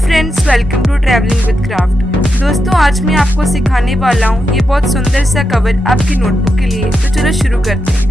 Friends, welcome to travelling with craft. दोस्तों, आज मैं आपको सिखाने वाला हूँ ये बहुत सुंदर सा कवर आपकी नोटबुक के लिए। तो चलो शुरू करते हैं।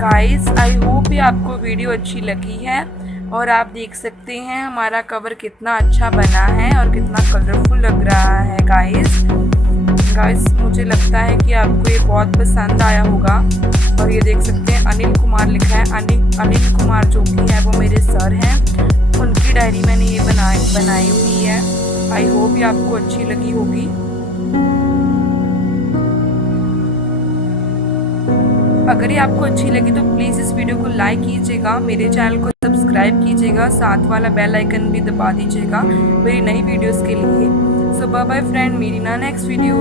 गाइस, आई होप ये आपको वीडियो अच्छी लगी है और आप देख सकते हैं हमारा कवर कितना अच्छा बना है और कितना कलरफुल लग रहा है। गाइस मुझे लगता है कि आपको ये बहुत पसंद आया होगा। और ये देख सकते हैं अनिल कुमार लिखा है। अनिल कुमार जो कि है वो मेरे सर हैं, उनकी डायरी मैंने ये बनाई हुई है। आई होप ये आपको अच्छी लगी होगी। अगर ये आपको अच्छी लगी तो प्लीज़ इस वीडियो को लाइक कीजिएगा, मेरे चैनल को सब्सक्राइब कीजिएगा, साथ वाला बेल आइकन भी दबा दीजिएगा मेरी नई वीडियोस के लिए। सो बाय बाय फ्रेंड, मेरी ना नेक्स्ट वीडियो।